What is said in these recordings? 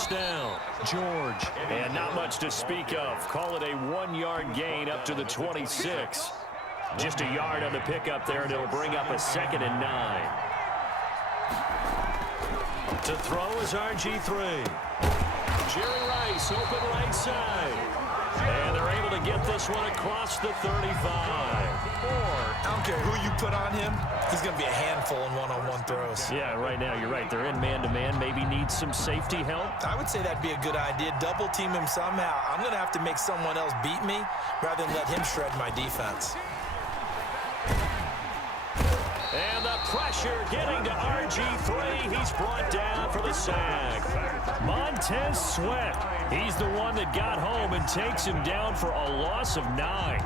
first down. George. And not much to speak of. Call it a 1-yard gain up to the 26. Just a yard on the pickup there, and it'll bring up a 2nd and 9. To throw is RG3. Jerry Rice, open right side. And they're able to get this one across the 35. I don't care who you put on him, he's going to be a handful in one-on-one throws. Yeah, right now, you're right. They're in man-to-man. Maybe need some safety help. I would say that'd be a good idea. Double team him somehow. I'm going to have to make someone else beat me rather than let him shred my defense. And the pressure getting to RG3. He's brought down for the sack. Montez Sweat. He's the one that got home and takes him down for a loss of 9.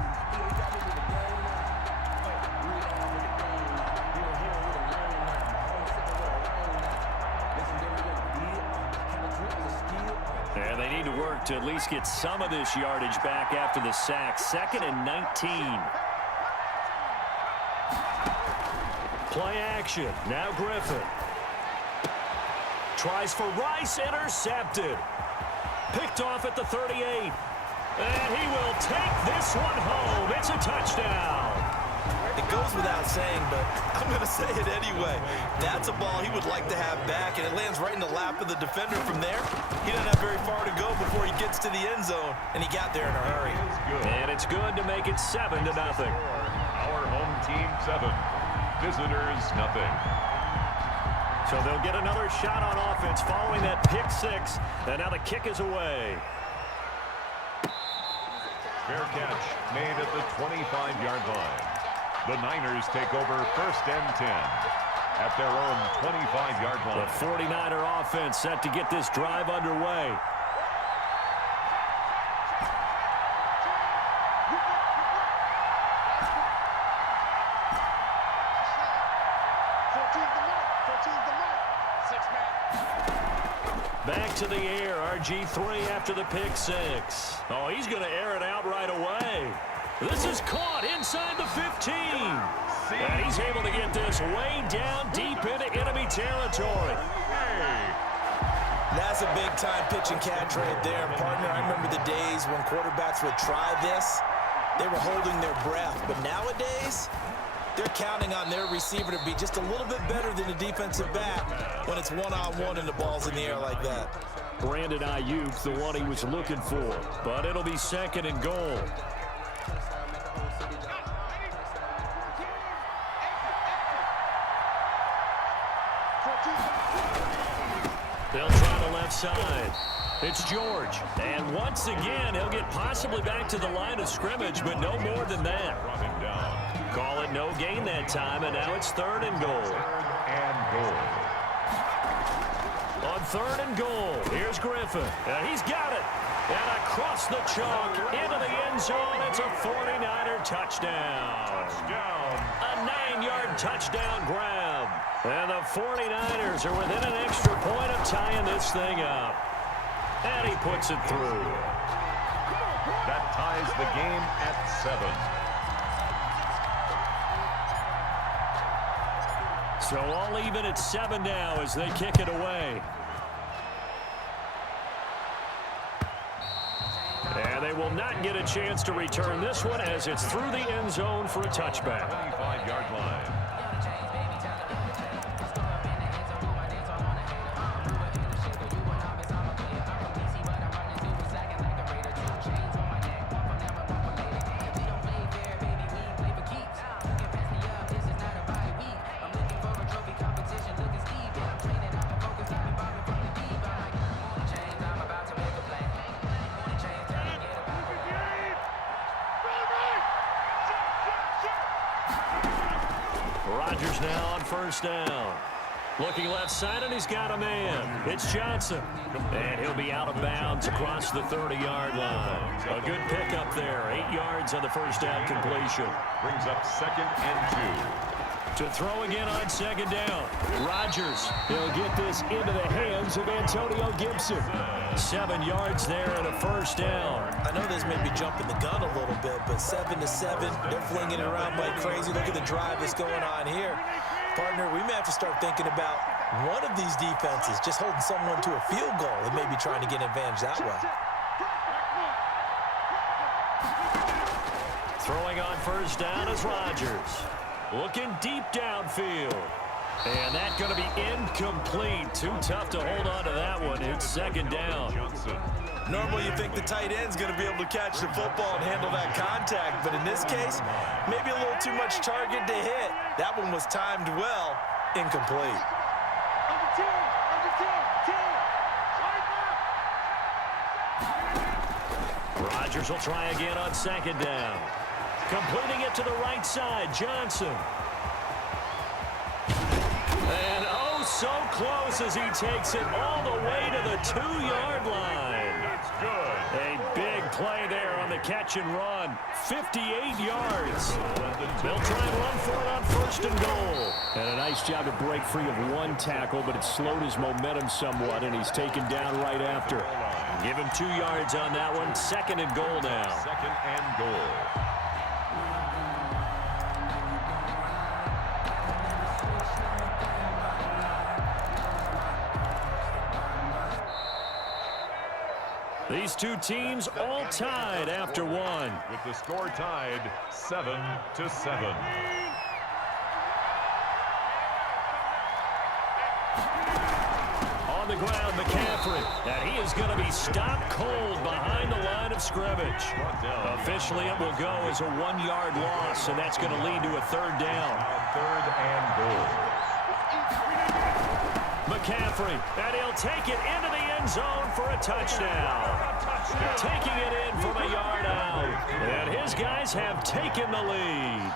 And they need to work to at least get some of this yardage back after the sack. 2nd and 19. Play action. Now Griffin. Tries for Rice. Intercepted. Picked off at the 38. And he will take this one home. It's a touchdown. It goes without saying, but I'm going to say it anyway. That's a ball he would like to have back, and it lands right in the lap of the defender from there. He doesn't have very far to go before he gets to the end zone, and he got there in a hurry. And it's good to make it 7-0. Our home team 7. Visitors, nothing. So they'll get another shot on offense following that pick 6. And now the kick is away. Fair catch made at the 25-yard line. The Niners take over 1st and 10 at their own 25-yard line. The 49er offense set to get this drive underway. Back to the air, RG3 after the pick 6. Oh, he's going to air it out right away. This is caught inside the 15. And he's able to get this way down deep into enemy territory. That's a big-time pitch and catch right there. Partner, I remember the days when quarterbacks would try this. They were holding their breath. But nowadays, they're counting on their receiver to be just a little bit better than the defensive back when it's one-on-one and the ball's in the air like that. Brandon Ayuk, the one he was looking for. But it'll be 2nd and goal. They'll try the left side. It's George. And once again, he'll get possibly back to the line of scrimmage, but no more than that. Call it no gain that time, and now it's 3rd and goal. On 3rd and goal, here's Griffin. He's got it. And across the chalk, into the end zone, it's a 49er touchdown. A 9-yard touchdown grab. And the 49ers are within an extra point of tying this thing up. And he puts it through. That ties the game at 7. So all even at 7 now as they kick it away. And they will not get a chance to return this one as it's through the end zone for a touchback. 25-yard line. Rodgers now on 1st down. Looking left side, and he's got a man. It's Johnson. And he'll be out of bounds across the 30-yard line. A good pickup there. 8 yards on the 1st down completion. Brings up 2nd and 2. To throw again on 2nd down. Rodgers, he'll get this into the hands of Antonio Gibson. 7 yards there and a 1st down. I know this may be jumping the gun a little bit, but 7-7, they're flinging it around like crazy. Look at the drive that's going on here. Partner, we may have to start thinking about one of these defenses just holding someone to a field goal and maybe trying to get an advantage that way. Throwing on first down is Rodgers. Looking deep downfield. And that's going to be incomplete. Too tough to hold on to that one. It's second down. Normally you think the tight end's going to be able to catch the football and handle that contact, but in this case, maybe a little too much target to hit. That one was timed well, incomplete. Rodgers will try again on second down. Completing it to the right side, Johnson. And oh, so close as he takes it all the way to the 2-yard line. That's good. A big play there on the catch and run. 58 yards. They'll try and run for it on first and goal. And a nice job to break free of one tackle, but it slowed his momentum somewhat, and he's taken down right after. Give him 2 yards on that one. Second and goal now. Second and goal. These two teams all tied after one. With the score tied 7-7. On the ground, McCaffrey. And he is going to be stopped cold behind the line of scrimmage. Officially, it will go as a 1-yard loss, and that's going to lead to a third down. Third and goal. McCaffrey, and he'll take it into the end zone for a touchdown. Taking it in from a yard out. And his guys have taken the lead.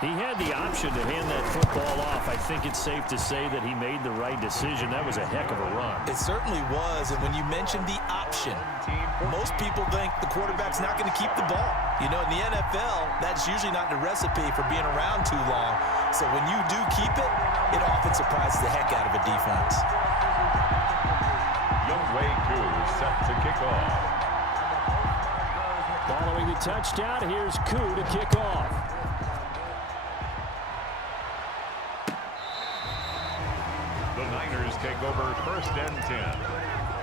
He had the option to hand that football off. I think it's safe to say that he made the right decision. That was a heck of a run. It certainly was, and when you mentioned the option, most people think the quarterback's not going to keep the ball. You know, in the NFL, that's usually not the recipe for being around too long. So when you do keep it, it often surprises the heck out of a defense. Wayz set to kick off. Following the touchdown, here's Koo to kick off. The Niners take over first and 10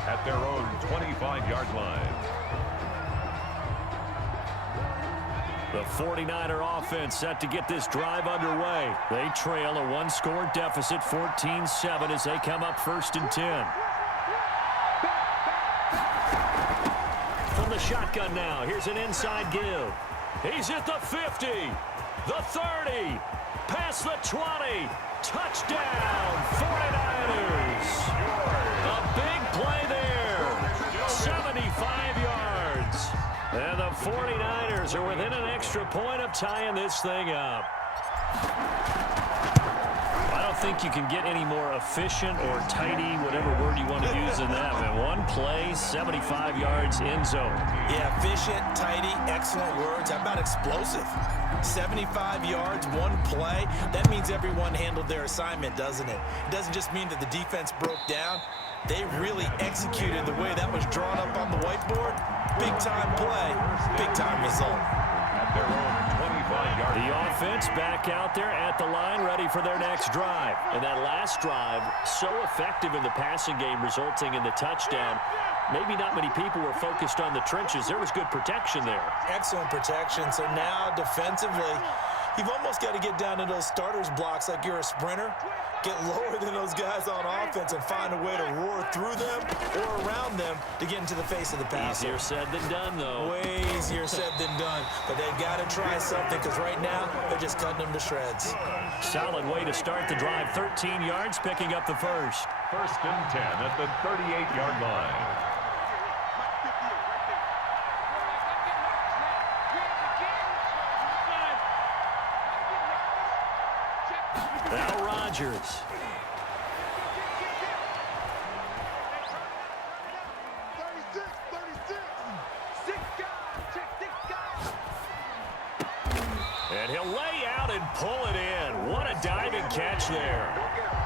at their own 25-yard line. The 49er offense set to get this drive underway. They trail a one-score deficit, 14-7, as they come up first and 10. From the shotgun now, here's an inside give. He's at the 50, the 30, past the 20. Touchdown, 49ers. A big play there. 75 yards. And the 49ers are within an extra point of tying this thing up. I don't think you can get any more efficient or tidy, whatever word you want to use in that. Man, one play, 75 yards, end zone. Yeah, efficient, tidy, excellent words. How about explosive? 75 yards, one play. That means everyone handled their assignment, doesn't it? It doesn't just mean that the defense broke down. They really executed the way that was drawn up on the whiteboard. Big-time play, big-time result. At their own 25-yard line. The offense back out there at the line, ready for their next drive. And that last drive, so effective in the passing game, resulting in the touchdown. Maybe not many people were focused on the trenches. There was good protection there. Excellent protection. So now defensively, you've almost got to get down to those starters blocks like you're a sprinter. Get lower than those guys on offense and find a way to roar through them or around them to get into the face of the passer. Easier said than done, though. Way easier said than done. But they've got to try something because right now they're just cutting them to shreds. Solid way to start the drive. 13 yards, picking up the first. First and 10 at the 38-yard line. Now Rodgers. And he'll lay out and pull it in. What a diving catch there.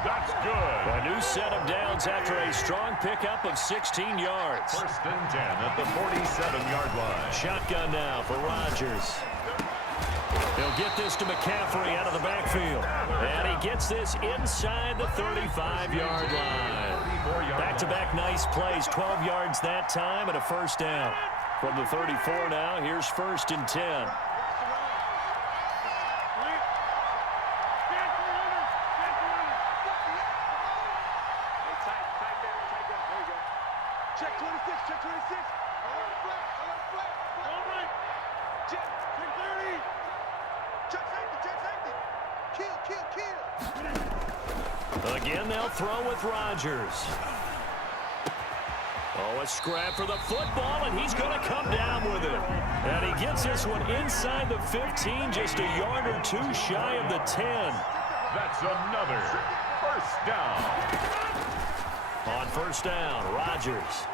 That's good. A new set of downs after a strong pickup of 16 yards. First and 10 at the 47-yard line. Shotgun now for Rodgers. He'll get this to McCaffrey out of the backfield. And he gets this inside the 35-yard line. Back-to-back nice plays, 12 yards that time and a first down. From the 34 now, here's 1st and 10. Check 26, check 26. Alert flat, alert flat. All right. Check 30. Check safety. Kill. Again, they'll throw with Rodgers. Oh, a scrap for the football, and he's going to come down with it. And he gets this one inside the 15, just a yard or two shy of the 10. That's another first down. On first down, Rodgers.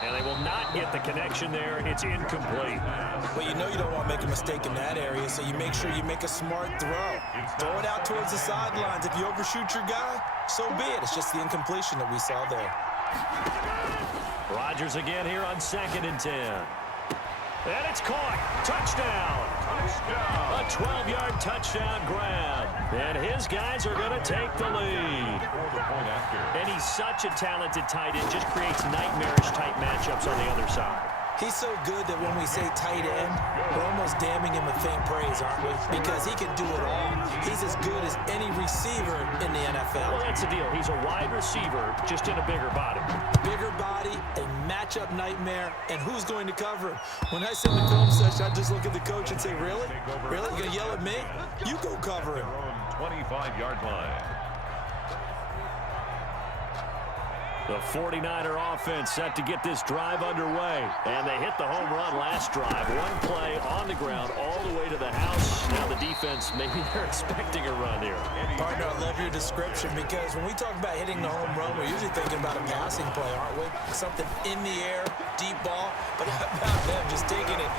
And they will not get the connection there. It's incomplete. Well, you know you don't want to make a mistake in that area, so you make sure you make a smart throw. Throw it out towards the sidelines. If you overshoot your guy, so be it. It's just the incompletion that we saw there. Rodgers again here on 2nd and 10. And it's caught. Touchdown. A 12-yard touchdown grab. And his guys are going to take the lead. And he's such a talented tight end. Just creates nightmarish-type matchups on the other side. He's so good that when we say tight end, we're almost damning him with faint praise, aren't we? Because he can do it all. He's as good as any receiver in the NFL. Well, that's the deal. He's a wide receiver, just in a bigger body. Bigger body, a matchup nightmare, and who's going to cover him? When I sit in the film session, I just look at the coach and say, really? Really? You going to yell at me? You go cover him. 25-yard line. The 49er offense set to get this drive underway. And they hit the home run last drive. One play on the ground all the way to the house. Now the defense, maybe they're expecting a run here. Partner, I love your description because when we talk about hitting the home run, we're usually thinking about a passing play, aren't we? Something in the air, deep ball. But how about them just taking it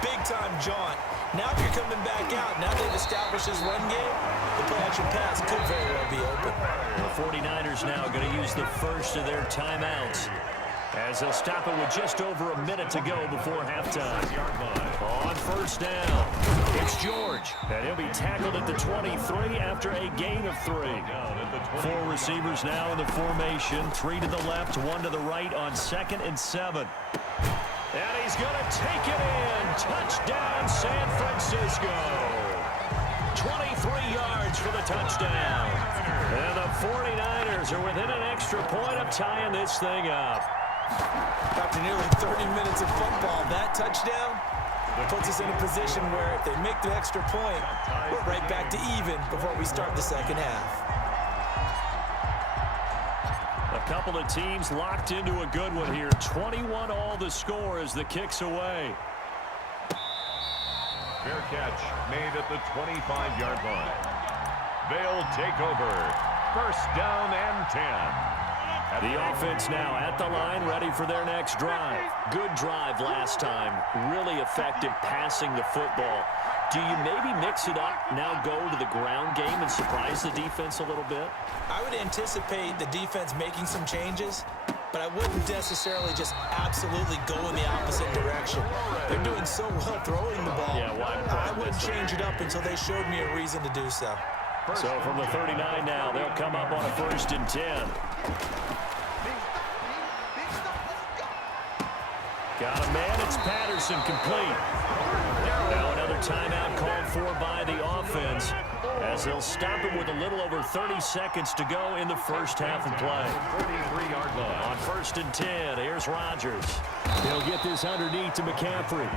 big-time jaunt? Now if you're coming back out, now they've established this run game, the play-action pass could very well be open. The 49ers now going to use the first of their timeouts as they'll stop it with just over a minute to go before halftime. On first down, it's George, and he'll be tackled at the 23 after a gain of 3. 4 receivers now in the formation, 3 to the left, 1 to the right on 2nd and 7. And he's going to take it in. Touchdown, San Francisco. 23 yards for the touchdown. And the 49ers are within an extra point of tying this thing up. After nearly 30 minutes of football, that touchdown puts us in a position where if they make the extra point, we're right back to even before we start the second half. A couple of teams locked into a good one here. 21 all the score as the kick's away. Fair catch made at the 25-yard line. They'll take over. First down and 10. The offense now at the line, ready for their next drive. Good drive last time. Really effective passing the football. Do you maybe mix it up, now go to the ground game and surprise the defense a little bit? I would anticipate the defense making some changes, but I wouldn't necessarily just absolutely go in the opposite direction. They're doing so well throwing the ball. Yeah, I wouldn't change it up until they showed me a reason to do so. So from the 39 now, they'll come up on a 1st and 10. Got a man, it's Patterson, complete. Now another timeout called for by the offense as they'll stop it with a little over 30 seconds to go in the first half of play. 33-yard line. On 1st and 10, here's Rodgers. He'll get this underneath to McCaffrey.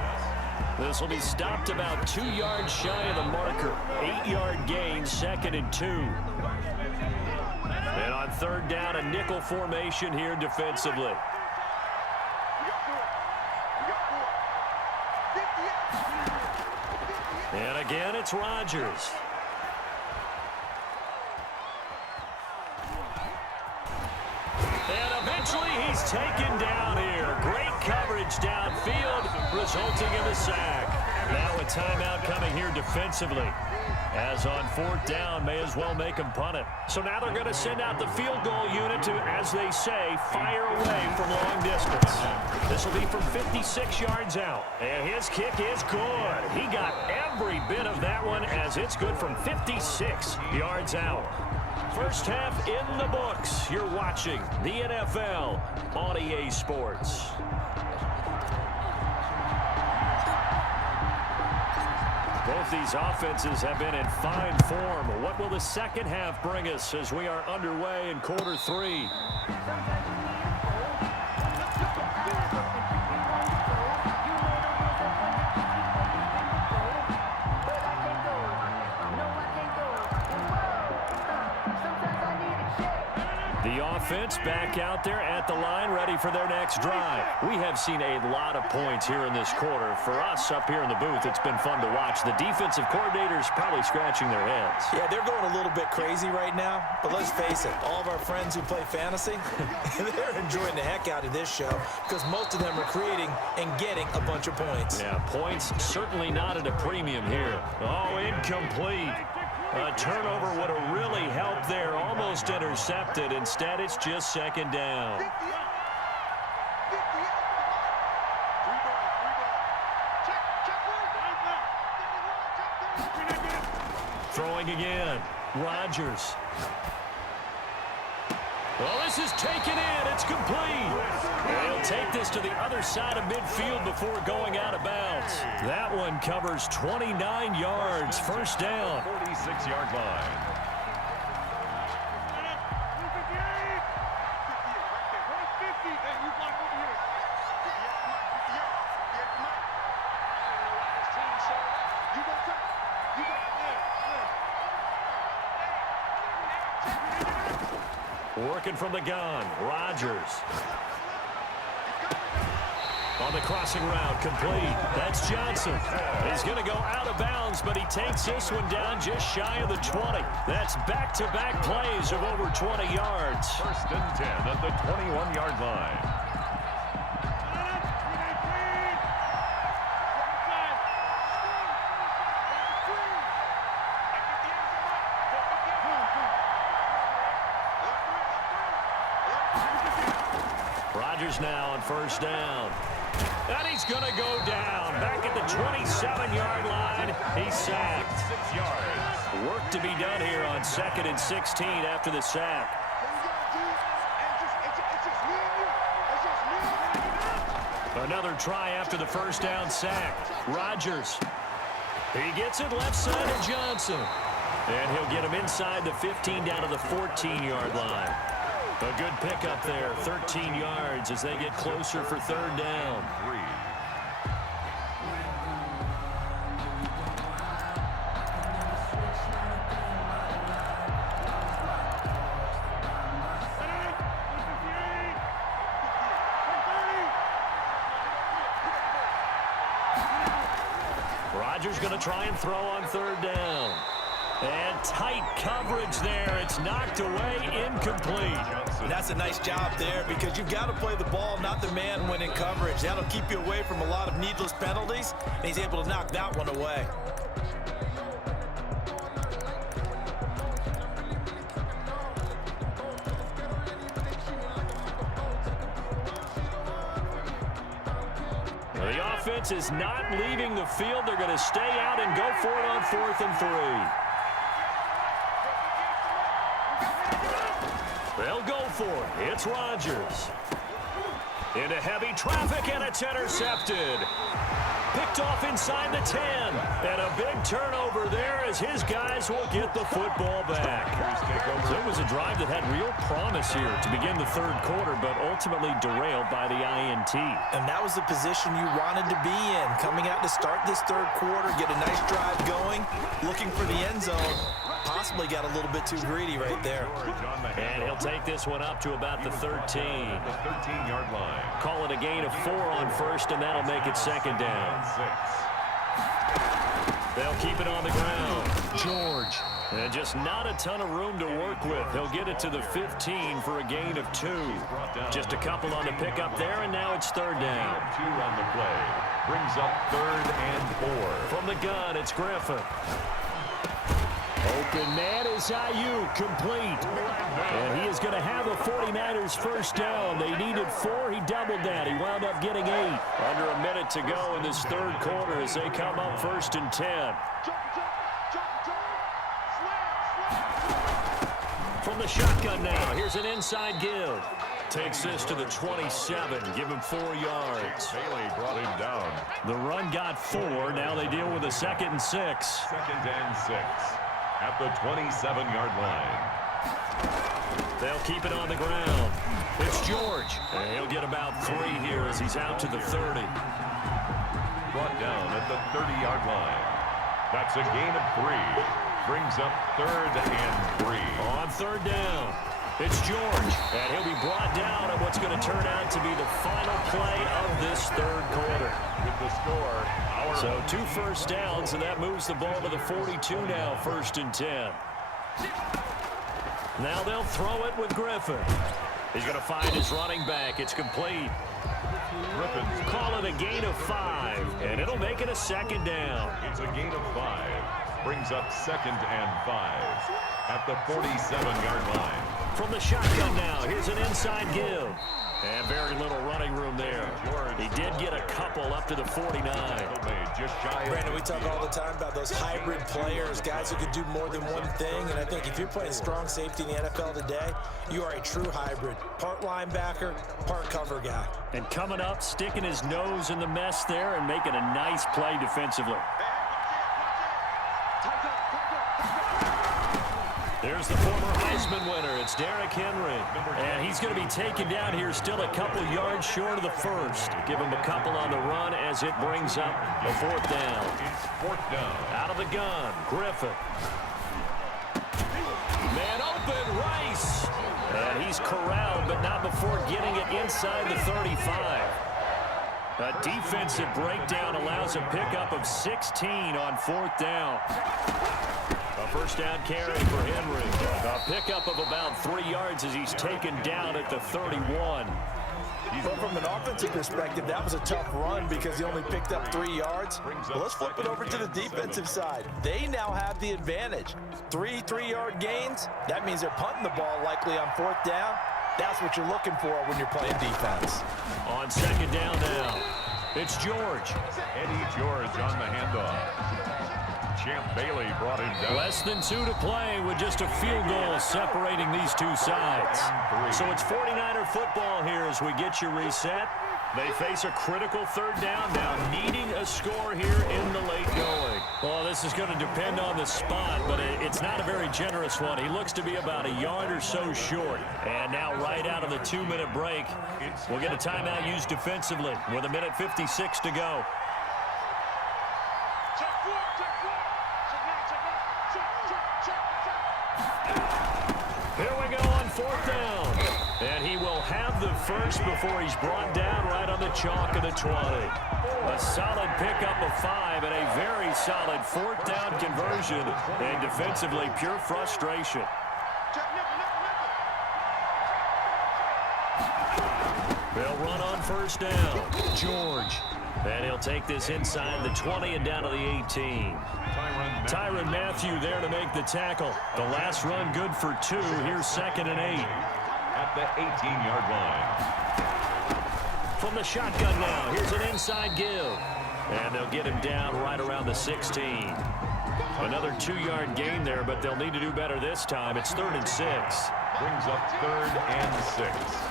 This will be stopped about 2 yards shy of the marker. 8-yard gain, 2nd and 2. And on 3rd down, a nickel formation here defensively. And again, it's Rodgers. And eventually he's taken down here. Great coverage downfield, resulting in the sack. Now a timeout coming here defensively. As on 4th down, may as well make them punt it. So now they're going to send out the field goal unit to, as they say, fire away from long distance. This will be from 56 yards out. And his kick is good. He got every bit of that one as it's good from 56 yards out. First half in the books. You're watching the NFL on EA Sports. Both these offenses have been in fine form. What will the second half bring us as we are underway in quarter 3? The offense back out there at the line, ready for their next drive. We have seen a lot of points here in this quarter. For us up here in the booth, it's been fun to watch. The defensive coordinators probably scratching their heads. Yeah, they're going a little bit crazy right now, but let's face it, all of our friends who play fantasy, they're enjoying the heck out of this show because most of them are creating and getting a bunch of points. Yeah, points certainly not at a premium here. Oh, incomplete. A turnover would have really helped there, almost intercepted. Instead, it's just second down. Throwing again. Rodgers. Well, this is taken in. It's complete. He'll take this to the other side of midfield before going out of bounds. That one covers 29 yards. First down. 46-yard line. Working from the gun, Rodgers. On the crossing route, complete. That's Johnson. He's going to go out of bounds, but he takes this one down just shy of the 20. That's back-to-back plays of over 20 yards. First and 10 at the 21-yard line. Now on first down. And he's going to go down. Back at the 27-yard line. He's sacked. 6 yards. Work to be done here on 2nd and 16 after the sack. Another try after the first down sack. Rodgers. He gets it left side of Johnson. And he'll get him inside the 15 down to the 14-yard line. A good pickup there, 13 yards as they get closer for third down. 3. Rodgers going to try and throw on third down. And tight coverage there. It's knocked away, incomplete. That's a nice job there because you've got to play the ball, not the man when in coverage. That'll keep you away from a lot of needless penalties, and he's able to knock that one away. The offense is not leaving the field. They're going to stay out and go for it on 4th and 3. They'll go for it. It's Rodgers. Into heavy traffic, and it's intercepted. Picked off inside the 10. And a big turnover there as his guys will get the football back. So it was a drive that had real promise here to begin the third quarter, but ultimately derailed by the INT. And that was the position you wanted to be in. Coming out to start this third quarter, get a nice drive going, looking for the end zone. Possibly got a little bit too greedy right there. And he'll take this one up to about the 13. The 13-yard line. Call it a gain of 4 on first, and that'll make it second down. 6. They'll keep it on the ground. George. And just not a ton of room to work with. He'll get it to the 15 for a gain of 2. Just a couple on the pickup there, and now it's third down. 2 on the play. Brings up 3rd and 4. From the gun, it's Griffin. Open man is Ayuk, complete. And he is going to have a 49ers first down. They needed 4. He doubled that. He wound up getting 8. Under a minute to go in this third quarter as they come up 1st and 10. From the shotgun now, here's an inside give. Takes this to the 27, give him 4 yards. Bailey brought him down. The run got 4. Now they deal with a 2nd and 6. 2nd and 6 at the 27-yard line. They'll keep it on the ground. It's George. And he'll get about 3 here as he's out to the 30. Brought down at the 30-yard line. That's a gain of 3. Brings up 3rd and 3. On 3rd down, it's George. And he'll be brought down at what's going to turn out to be the final play of this third quarter. With the score, so 2 first downs, and that moves the ball to the 42 now, 1st and 10. Now they'll throw it with Griffin. He's going to find his running back. It's complete. Griffin's call it a gain of 5, and it'll make it a 2nd down. It's a gain of 5. Brings up 2nd and 5 at the 47-yard line. From the shotgun now, here's an inside give. And very little running room there. He did get a couple up to the 49. Brandon, we talk all the time about those hybrid players, guys who can do more than one thing. And I think if you're playing strong safety in the NFL today, you are a true hybrid. Part linebacker, part cover guy. And coming up, sticking his nose in the mess there and making a nice play defensively. There's the former Heisman winner. It's Derrick Henry. And he's going to be taken down here still a couple yards short of the first. Give him a couple on the run as it brings up a 4th down. It's 4th down. Out of the gun, Griffin. Man open, Rice. And he's corralled, but not before getting it inside the 35. A defensive breakdown allows a pickup of 16 on 4th down. A first down carry for Henry. A pickup of about 3 yards as he's taken down at the 31. But from an offensive perspective, that was a tough run because he only picked up 3 yards. Well, let's flip it over to the defensive side. They now have the advantage. 3 3-yard gains. That means they're punting the ball likely on 4th down. That's what you're looking for when you're playing defense. On 2nd down now, it's George. Eddie George on the handoff. Champ Bailey brought him down. Less than 2 to play with just a field goal separating these two sides. So it's 49er football here as we get your reset. They face a critical 3rd down now, needing a score here in the late going. Well, this is going to depend on the spot, but it's not a very generous one. He looks to be about a yard or so short. And now right out of the 2-minute break, we'll get a timeout used defensively with 1:56 to go. Here we go on 4th down. And he will have the first before he's brought down right on the chalk of the 20. A solid pickup of 5 and a very solid 4th down conversion. And defensively, pure frustration. They'll run on 1st down. George. And he'll take this inside the 20 and down to the 18. Tyrann Mathieu there to make the tackle. The last run good for 2. Here's 2nd and 8. At the 18-yard line. From the shotgun now, here's an inside give. And they'll get him down right around the 16. Another 2-yard gain there, but they'll need to do better this time. It's 3rd and 6. Brings up 3rd and 6.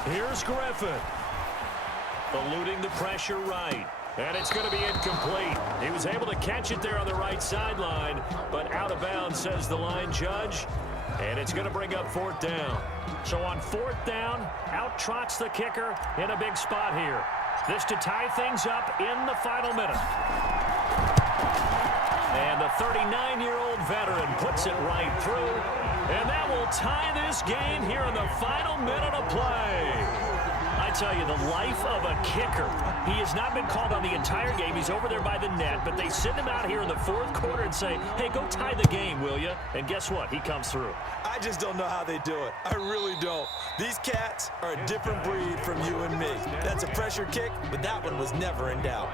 Here's Griffin. Eluding the pressure right. And it's going to be incomplete. He was able to catch it there on the right sideline, but out of bounds, says the line judge. And it's going to bring up 4th down. So on 4th down, out trots the kicker in a big spot here. This to tie things up in the final minute. And the 39-year-old veteran puts it right through. And that will tie this game here in the final minute of play. I tell you, the life of a kicker. He has not been called on the entire game. He's over there by the net, but they send him out here in the 4th quarter and say, hey, go tie the game, will you? And guess what? He comes through. I just don't know how they do it. I really don't. These cats are a different breed from you and me. That's a pressure kick, but that one was never in doubt.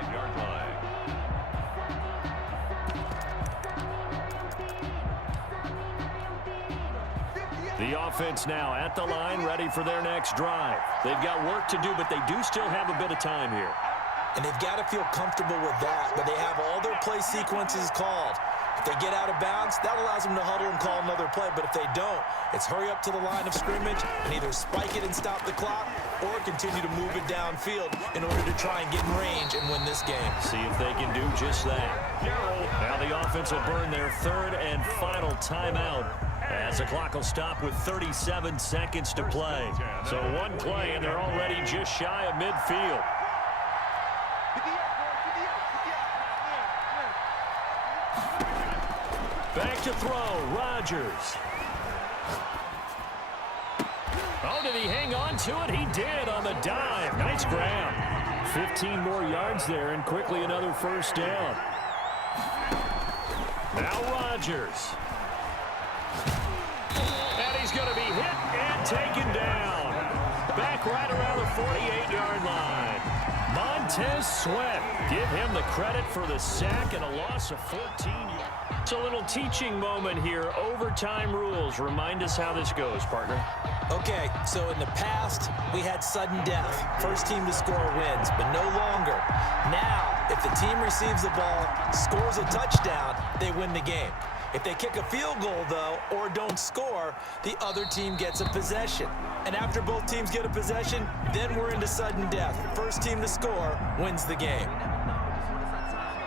The offense now at the line, ready for their next drive. They've got work to do, but they do still have a bit of time here. And they've got to feel comfortable with that, but they have all their play sequences called. If they get out of bounds, that allows them to huddle and call another play. But if they don't, it's hurry up to the line of scrimmage and either spike it and stop the clock or continue to move it downfield in order to try and get in range and win this game. See if they can do just that. Now the offense will burn their third and final timeout as the clock will stop with 37 seconds to play. So one play, and they're already just shy of midfield. Back to throw, Rodgers. Oh, did he hang on to it? He did on the dive. Nice grab. 15 more yards there, and quickly another first down. Now Rodgers. And he's going to be hit and taken down. Back right around the 48-yard line. Montez Sweat. Give him the credit for the sack and a loss of 14 yards. It's a little teaching moment here. Overtime rules. Remind us how this goes, partner. Okay, so in the past, we had sudden death. First team to score wins, but no longer. Now, if the team receives the ball, scores a touchdown, they win the game. If they kick a field goal, though, or don't score, the other team gets a possession. And after both teams get a possession, then we're into sudden death. First team to score wins the game.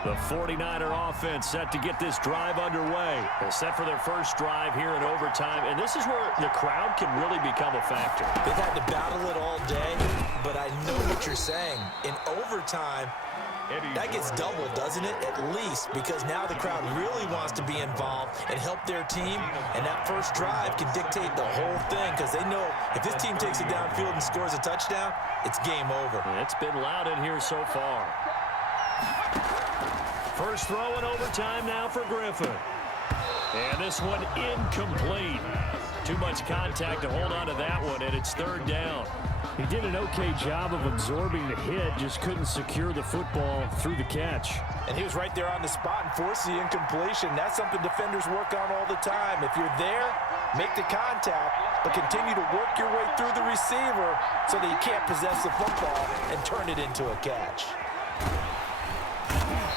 The 49er offense set to get this drive underway. They're set for their first drive here in overtime, and this is where the crowd can really become a factor. They've had to battle it all day, but I know what you're saying. In overtime, that gets doubled, doesn't it? At least, because now the crowd really wants to be involved and help their team, and that first drive can dictate the whole thing because they know if this team takes it downfield and scores a touchdown, it's game over. It's been loud in here so far. First throw in overtime now for Griffin. And this one incomplete. Too much contact to hold on to that one, and it's third down. He did an okay job of absorbing the hit, just couldn't secure the football through the catch. And he was right there on the spot and forced the incompletion. That's something defenders work on all the time. If you're there, make the contact, but continue to work your way through the receiver so that you can't possess the football and turn it into a catch.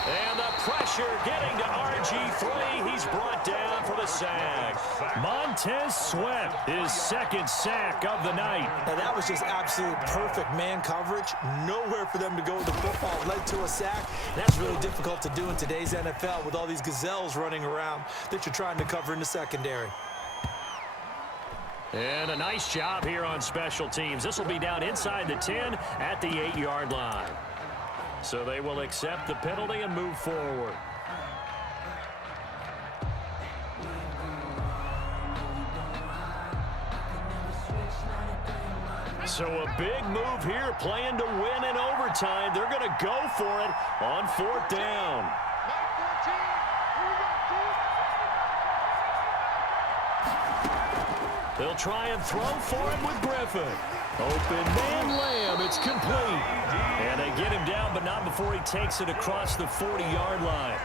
And the pressure getting to RG3. He's brought down for the sack. Montez Sweat, his second sack of the night. Now that was just absolute perfect man coverage. Nowhere for them to go with the football. Led to a sack. And that's really difficult to do in today's NFL with all these gazelles running around that you're trying to cover in the secondary. And a nice job here on special teams. This will be down inside the 10 at the 8-yard line. So they will accept the penalty and move forward. So a big move here, playing to win in overtime. They're going to go for it on fourth down. They'll try and throw for it with Griffin. Open man Lamb, it's complete. And they get him down, but not before he takes it across the 40-yard line.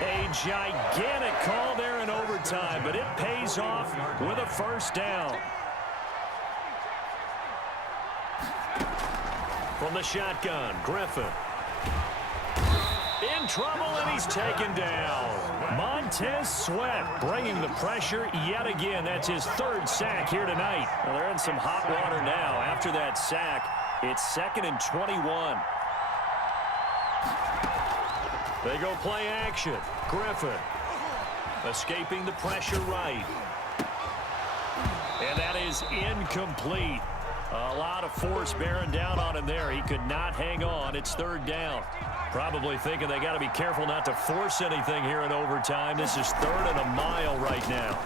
A gigantic call there in overtime, but it pays off with a first down. From the shotgun, Griffin. In trouble, and he's taken down. Montez Sweat bringing the pressure yet again. That's his third sack here tonight. Well, they're in some hot water now. After that sack, it's 2nd and 21. They go play action. Griffin escaping the pressure right. And that is incomplete. A lot of force bearing down on him there. He could not hang on. It's third down. Probably thinking they got to be careful not to force anything here in overtime. This is 3rd and a mile right now.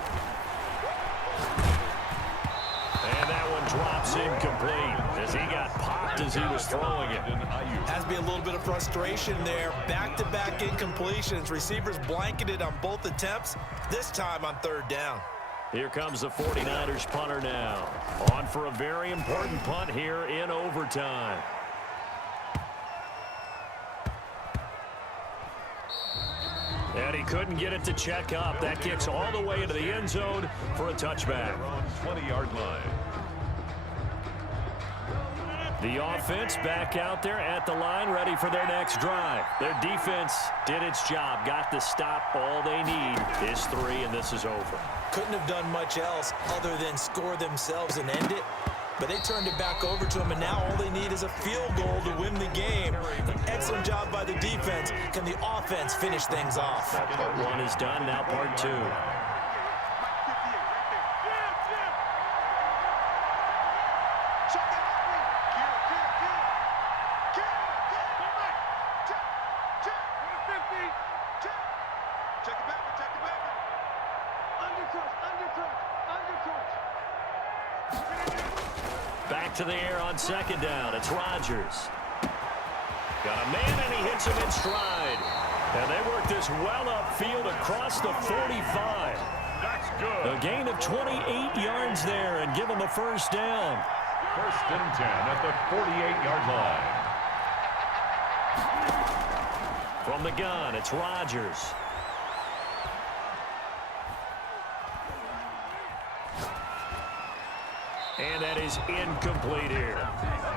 And that one drops incomplete as he got popped as he was throwing it. Has to be a little bit of frustration there. Back-to-back incompletions. Receivers blanketed on both attempts, this time on third down. Here comes the 49ers punter now. On for a very important punt here in overtime. And he couldn't get it to check up. That kicks all the way into the end zone for a touchback. 20-yard line. The offense back out there at the line, ready for their next drive. Their defense did its job, got the stop. All they need is 3, and this is over. Couldn't have done much else other than score themselves and end it. But they turned it back over to him, and now all they need is a field goal to win the game. An excellent job by the defense. Can the offense finish things off? Part 1 is done, now part 2. Back to the air on second down. It's Rodgers. Got a man, and he hits him in stride. And they work this well upfield across the 45. That's good. A gain of 28 yards there and give him a first down. First and 10 at the 48-yard line. From the gun, it's Rodgers. And that is incomplete here.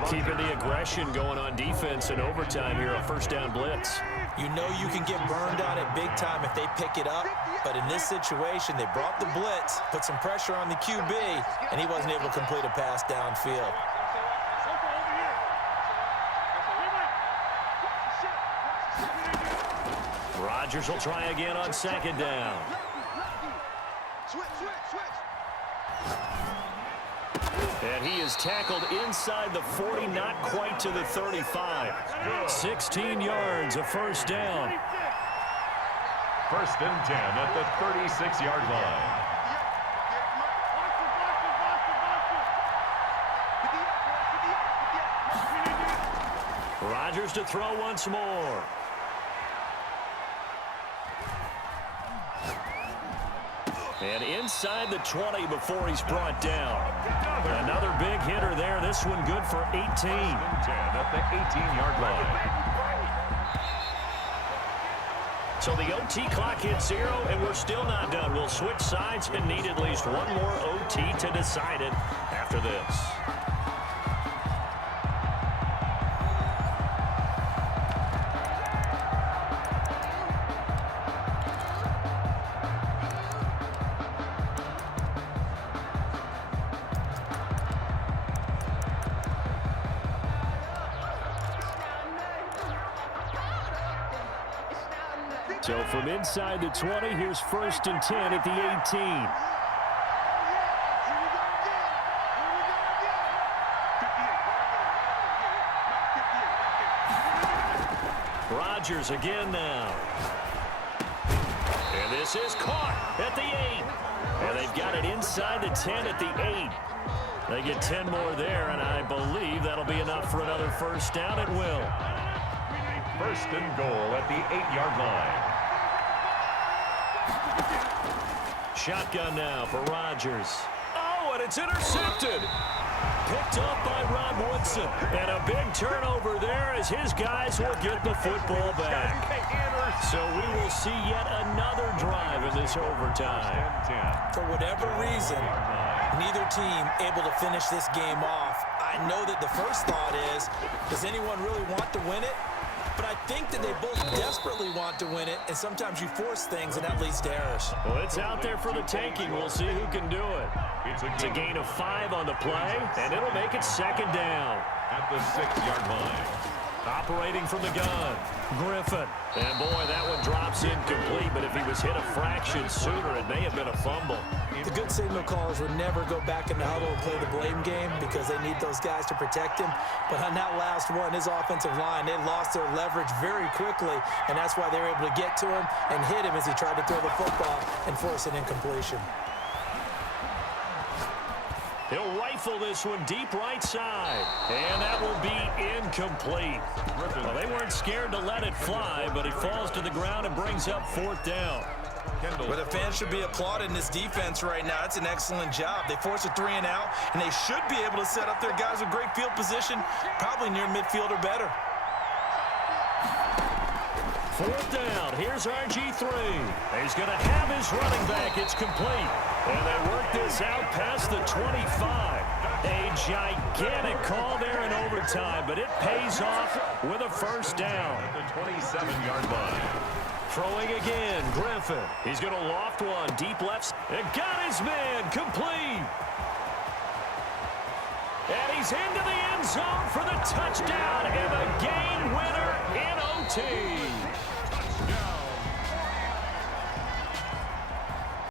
Keeping the aggression going on defense in overtime here, a first down blitz. You know you can get burned on it big time if they pick it up. But in this situation, they brought the blitz, put some pressure on the QB, and he wasn't able to complete a pass downfield. Rodgers will try again on second down. And he is tackled inside the 40, not quite to the 35. 16 yards, a first down. First and 10 at the 36-yard line. Rodgers to throw once more. And inside the 20 before he's brought down. Another big hitter there. This one good for 18. 10 at the 18-yard line. So the OT clock hits 0, and we're still not done. We'll switch sides and need at least one more OT to decide it after this. So from inside the 20, here's first and 10 at the 18. Rodgers again now. And this is caught at the 8. And they've got it inside the 10 at the 8. They get 10 more there, and I believe that'll be enough for another first down. It will. First and goal at the 8-yard line. Shotgun now for Rodgers. Oh, and it's intercepted. Picked up by Rod Woodson. And a big turnover there as his guys will get the football back. So we will see yet another drive in this overtime. For whatever reason, neither team able to finish this game off. I know that the first thought is, does anyone really want to win it? But I think that they both desperately want to win it, and sometimes you force things, and that leads to errors. Well, it's out there for the taking. We'll see who can do it. It's a gain of 5 on the play, and it'll make it second down. At the 6-yard line. Operating from the gun, Griffin. And boy, that one drops incomplete, but if he was hit a fraction sooner, it may have been a fumble. The good signal callers would never go back in the huddle and play the blame game because they need those guys to protect him. But on that last one, his offensive line, they lost their leverage very quickly, and that's why they were able to get to him and hit him as he tried to throw the football and force an incompletion. He'll rifle this one deep right side, and that will be incomplete. Well, they weren't scared to let it fly, but it falls to the ground and brings up 4th down. Well, the fans should be applauding this defense right now. It's an excellent job. They forced a 3 and out, and they should be able to set up their guys with great field position, probably near midfield or better. 4th down. Here's RG3. He's going to have his running back. It's complete. And they work this out past the 25. A gigantic call there in overtime, but it pays off with a 1st down. At the 27-yard line. Throwing again, Griffin. He's going to loft one, deep left. And got his man, complete. And he's into the end zone for the touchdown and the game winner in OT.